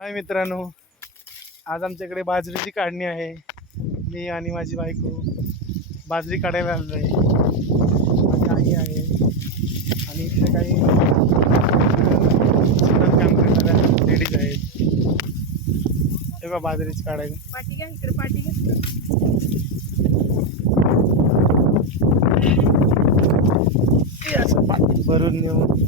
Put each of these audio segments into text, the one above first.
हाय मित्रांनो. आज आमच्याकडे बाजरीची काढणी आहे. मी आणि माझी बायको बाजरी काढायला आलो आहे. माझी आई आहे. आणि इथे काही काम करणाऱ्या लेडीज आहेत. हे बघा बाजरीची काढायला. पाठी घ्या इकडे पाठी घ्या. असं पाणी भरून नेऊन.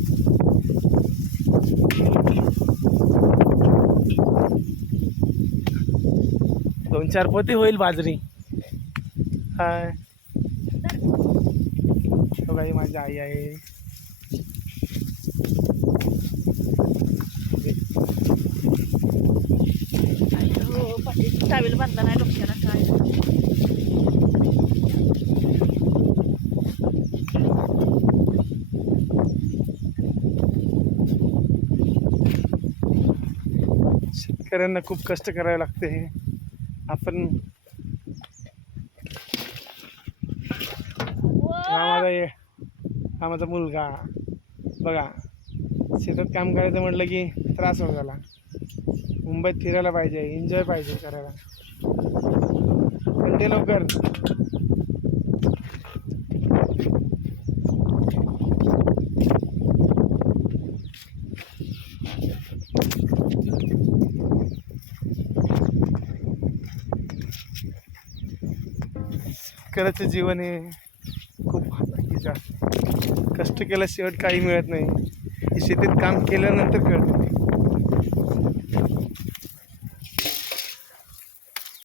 दोन चार पोती होईल बाजरी. हाय. हो तो काही माझी आई आहे. हो, बांधला नाही शेतकऱ्यांना खूप कष्ट करावे लागते आपण हा माझा हा माझा मुलगा. बघा शेतात काम करायचं म्हटलं की त्रास होत झाला मुंबईत फिरायला पाहिजे एन्जॉय पाहिजे करायला. पण ते लवकर. शेतकऱ्याचं जीवन हे खूप हाताकीचं असतं कष्ट केल्याशिवाय काही मिळत नाही. शेतीत काम केल्यानंतर कळत